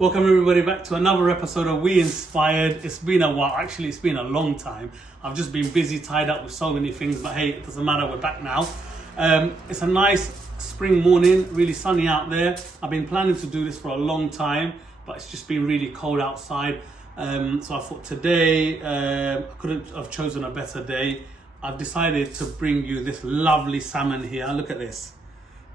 Welcome everybody back to another episode of We Inspired. It's been a while, actually it's been a long time. I've just been busy, tied up with so many things, but hey, it doesn't matter, we're back now. It's a nice spring morning, really sunny out there. I've been planning to do this for a long time, but it's just been really cold outside. So I thought today, I couldn't have chosen a better day. I've decided to bring you this lovely salmon here. Look at this.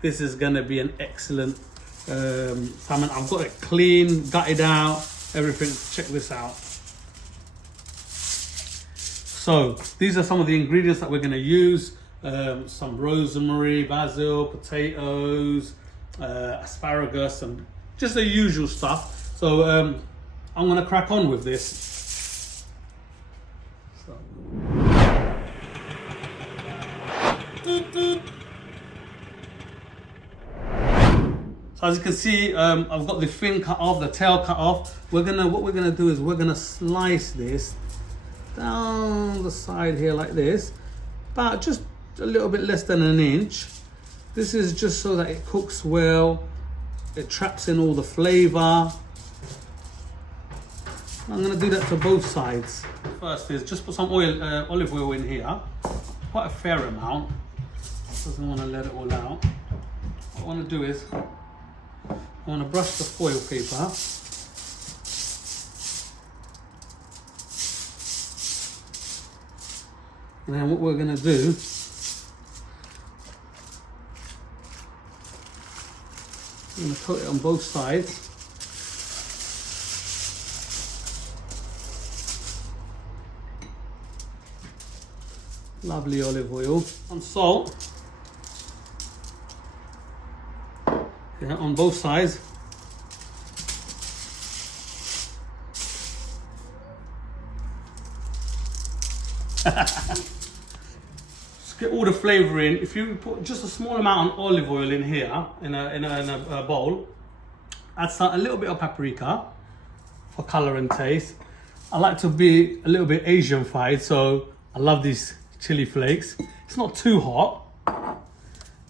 This is gonna be an excellent salmon. I've got it clean, gutted out, everything. Check this out. So these are some of the ingredients that we're going to use. Some rosemary, basil, potatoes, asparagus, and just the usual stuff. So I'm going to crack on with this. So as you can see, I've got the fin cut off, the tail cut off. What we're gonna do is we're gonna slice this down the side here like this, about just a little bit less than an inch. This is just so that it cooks well, it traps in all the flavor. I'm gonna do that to both sides. First is just put some olive oil in here, quite a fair amount. Doesn't want to let it all out. What I want to do is I want to brush the foil paper. And then what we're going to do, I'm going to coat it on both sides. Lovely olive oil. Some salt. Yeah, on both sides. Just get all the flavour in. If you put just a small amount of olive oil in here, in a bowl, add a little bit of paprika for colour and taste. I like to be a little bit Asian-fied, so I love these chili flakes. It's not too hot.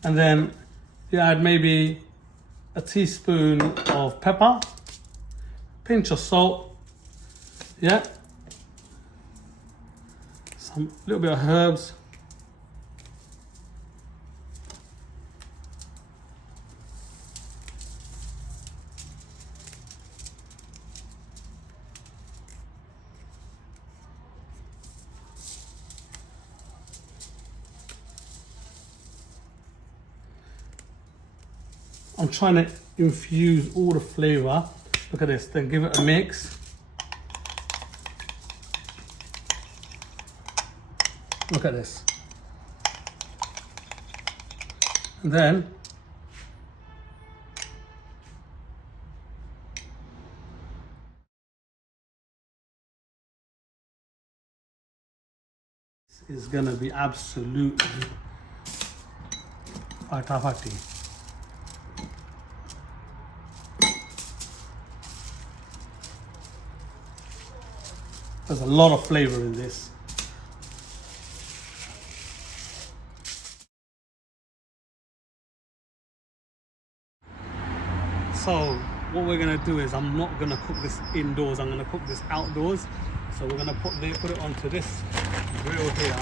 And then you add maybe a teaspoon of pepper, pinch of salt, yeah, some little bit of herbs, I'm trying to infuse all the flavor. Look at this, then give it a mix. Look at this. And then this is gonna be absolutely fatafati. There's a lot of flavor in this. So what we're gonna do is I'm not gonna cook this indoors, I'm gonna cook this outdoors. So we're gonna put it onto this grill here.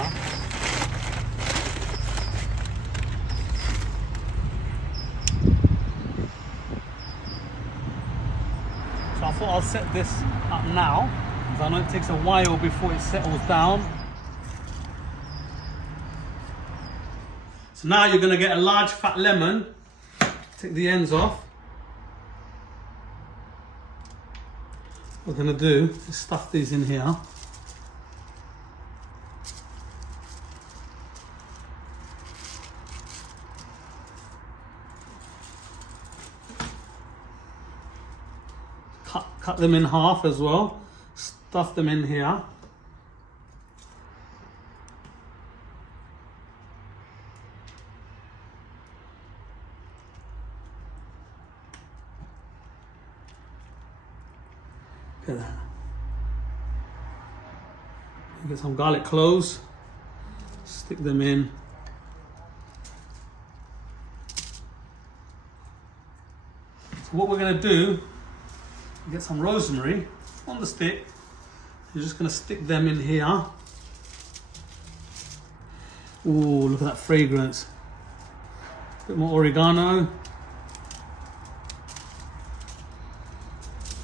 So I thought I'll set this up now, because I know it takes a while before it settles down. So now you're gonna get a large fat lemon. Take the ends off. What we're gonna do is stuff these in here. Cut them in half as well. Stuff them in here. Look at that. Get some garlic cloves, stick them in. So what we're going to do Get some rosemary on the stick. You're just going to stick them in here. Ooh, look at that fragrance. A bit more oregano.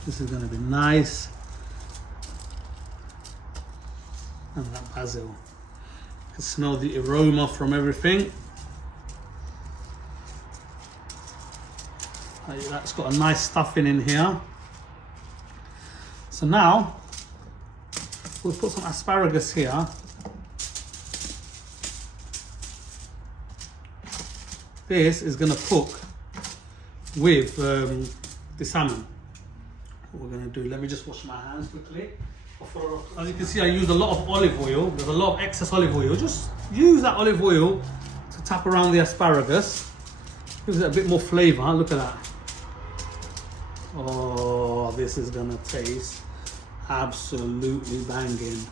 This is going to be nice. And that basil. You can smell the aroma from everything. That's got a nice stuffing in here. So now, we'll put some asparagus here. This is going to cook with the salmon. What we're going to do, let me just wash my hands quickly. As you can see, I used a lot of olive oil. There's a lot of excess olive oil. Just use that olive oil to tap around the asparagus. Gives it a bit more flavour. Look at that. Oh, this is going to taste absolutely banging.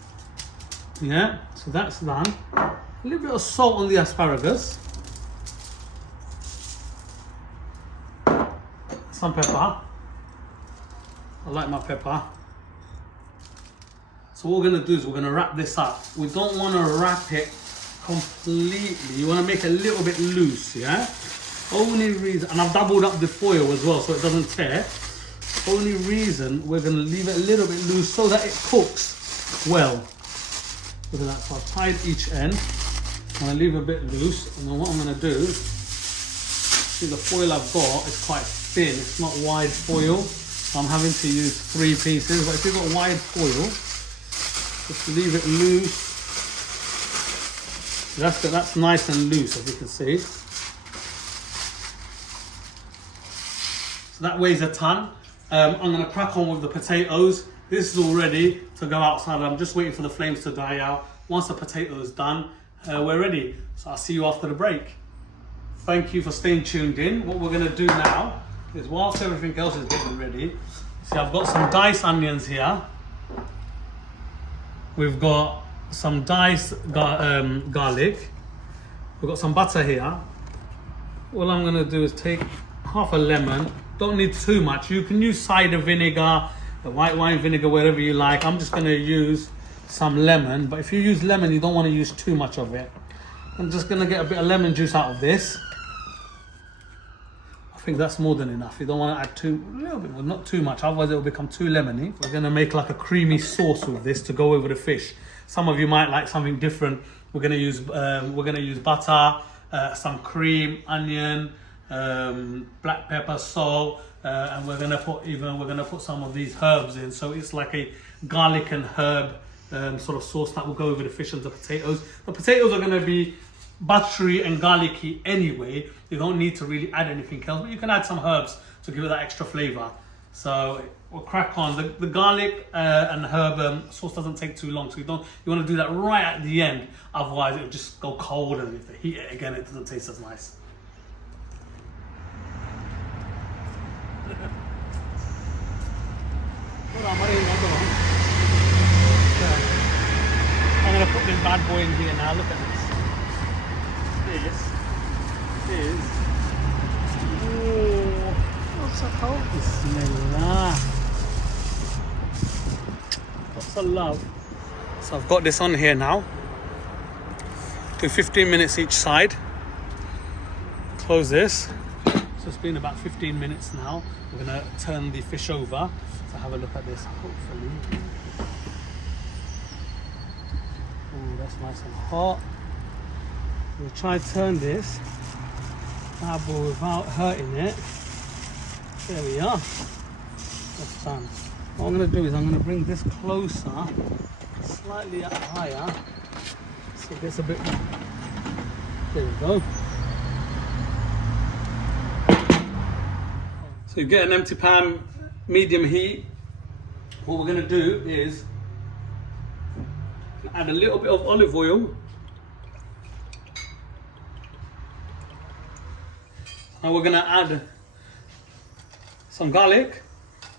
Yeah, so that's done. A little bit of salt on the asparagus. Some pepper. I like my pepper. So what we're going to do is we're going to wrap this up. We don't want to wrap it completely. You want to make it a little bit loose, yeah? Only reason, and I've doubled up the foil as well so it doesn't tear. Only reason we're going to leave it a little bit loose so that it cooks well. Look at that. So I've tied each end. I'm going to leave it a bit loose, and then what I'm going to do, see the foil I've got is quite thin. It's not wide foil. So I'm having to use 3 pieces, but if you've got wide foil, just leave it loose. That's nice and loose, as you can see. So that weighs a ton. I'm going to crack on with the potatoes. This is all ready to go outside. I'm just waiting for the flames to die out. Once the potato is done, we're ready. So I'll see you after the break. Thank you for staying tuned in. What we're going to do now is, whilst everything else is getting ready, see, I've got some diced onions here. We've got some diced garlic. We've got some butter here. All I'm going to do is take half a lemon. Don't need too much. You can use cider vinegar, the white wine vinegar, whatever you like. I'm just going to use some lemon. But if you use lemon, you don't want to use too much of it. I'm just going to get a bit of lemon juice out of this. I think that's more than enough. You don't want to add a little bit more, not too much, otherwise it will become too lemony. We're going to make like a creamy sauce with this to go over the fish. Some of you might like something different. We're going to use butter, some cream, onion, black pepper, salt, and we're going to put some of these herbs in. So it's like a garlic and herb sort of sauce that will go over the fish and the potatoes. The potatoes are going to be buttery and garlicky anyway. You don't need to really add anything else, but you can add some herbs to give it that extra flavor. So we'll crack on. The garlic and herb sauce doesn't take too long, so you want to do that right at the end, otherwise it will just go cold, and if you heat it again, it doesn't taste as nice. I'm going to put this bad boy in here now. Look at this. This is, oh, what's that called? Bismillah. Lots of love. So I've got this on here now. Do 15 minutes each side. Close this. So it's been about 15 minutes now. We're going to turn the fish over. So have a look at this, hopefully. Oh, that's nice and hot. We'll try to turn this apple without hurting it. There we are. That's done. What I'm going to do is I'm going to bring this closer, slightly up higher, so it gets a bit. There we go. So you get an empty pan, medium heat. What we're going to do is add a little bit of olive oil. And we're going to add some garlic.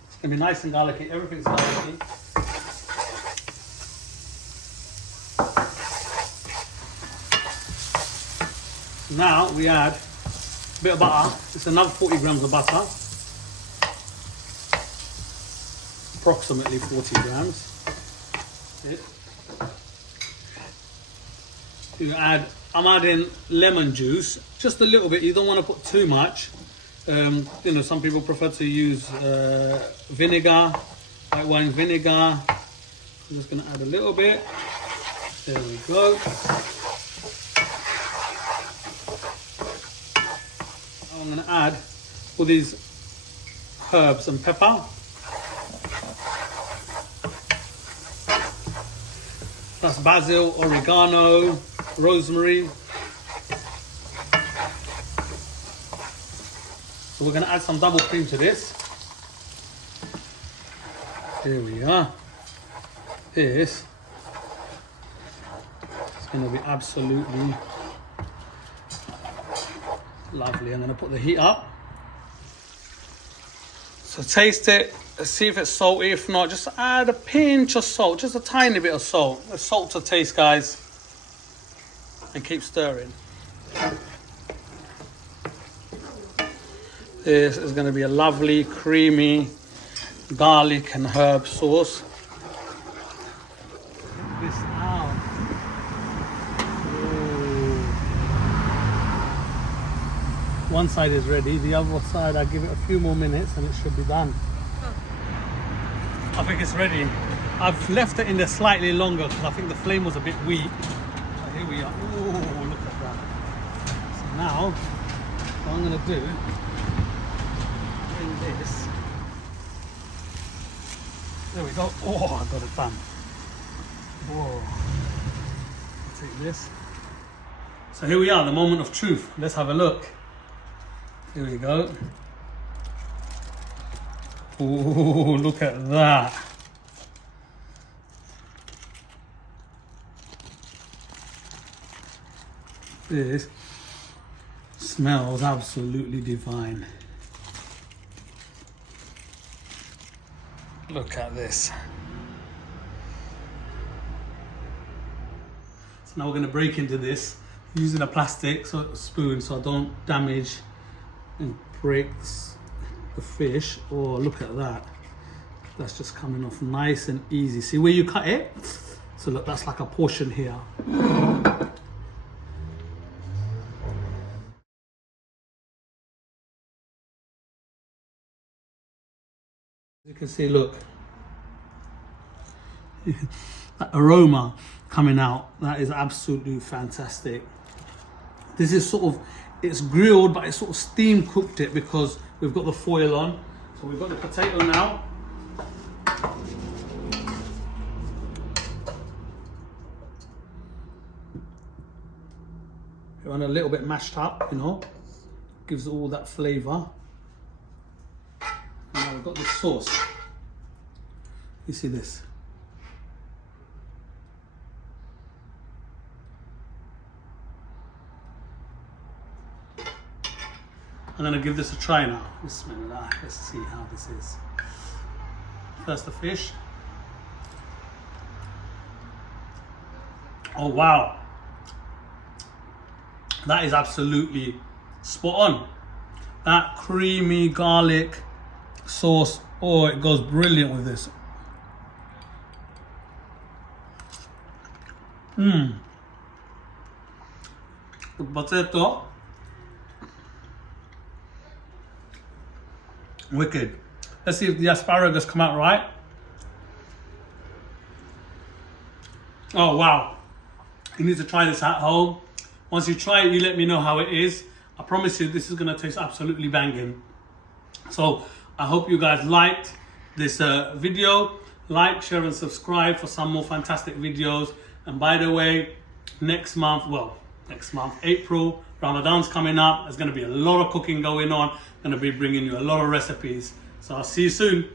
It's going to be nice and garlicky. Everything's garlicky. Now we add a bit of butter. It's another 40 grams of butter. approximately 40 grams. I'm adding lemon juice, just a little bit. You don't want to put too much. You know, some people prefer to use vinegar, white wine vinegar. I'm just going to add a little bit. There we go. I'm going to add all these herbs and pepper. That's basil, oregano, rosemary. So we're going to add some double cream to this. Here we are. This is going to be absolutely lovely. I'm going to put the heat up. So taste it, see if it's salty. If not, just add a pinch of salt, just a tiny bit of salt. Salt to taste, guys. And keep stirring. This is going to be a lovely, creamy garlic and herb sauce. Check this out. Ooh. One side is ready, the other side I give it a few more minutes and it should be done. I think it's ready. I've left it in there slightly longer because I think the flame was a bit weak. But here we are. Oh, look at that. So now, what I'm going to do, bring this. There we go. Oh, I got it done. Whoa. Take this. So here we are, the moment of truth. Let's have a look. Here we go. Oh, look at that. This smells absolutely divine. Look at this. So now we're going to break into this using a plastic spoon so I don't damage and break the fish. Oh, look at that. That's just coming off nice and easy. See where you cut it? So look, that's like a portion here. You can see, look, that aroma coming out, that is absolutely fantastic. This is sort of, it's grilled, but it's sort of steam cooked it because we've got the foil on. So we've got the potato now. You want a little bit mashed up, you know, gives it all that flavor. Now we've got this sauce. You see this? I'm gonna give this a try now. Bismillah. Let's see how this is. First the fish. Oh wow. That is absolutely spot on. That creamy garlic sauce, oh, it goes brilliant with this. The potato, wicked. Let's see if the asparagus come out right. Oh wow, you need to try this at home. Once you try it, you let me know how it is. I promise you this is gonna taste absolutely banging. So I hope you guys liked this video. Like, share and subscribe for some more fantastic videos. And by the way, next month, April, Ramadan's coming up. There's going to be a lot of cooking going on. I'm going to be bringing you a lot of recipes. So I'll see you soon.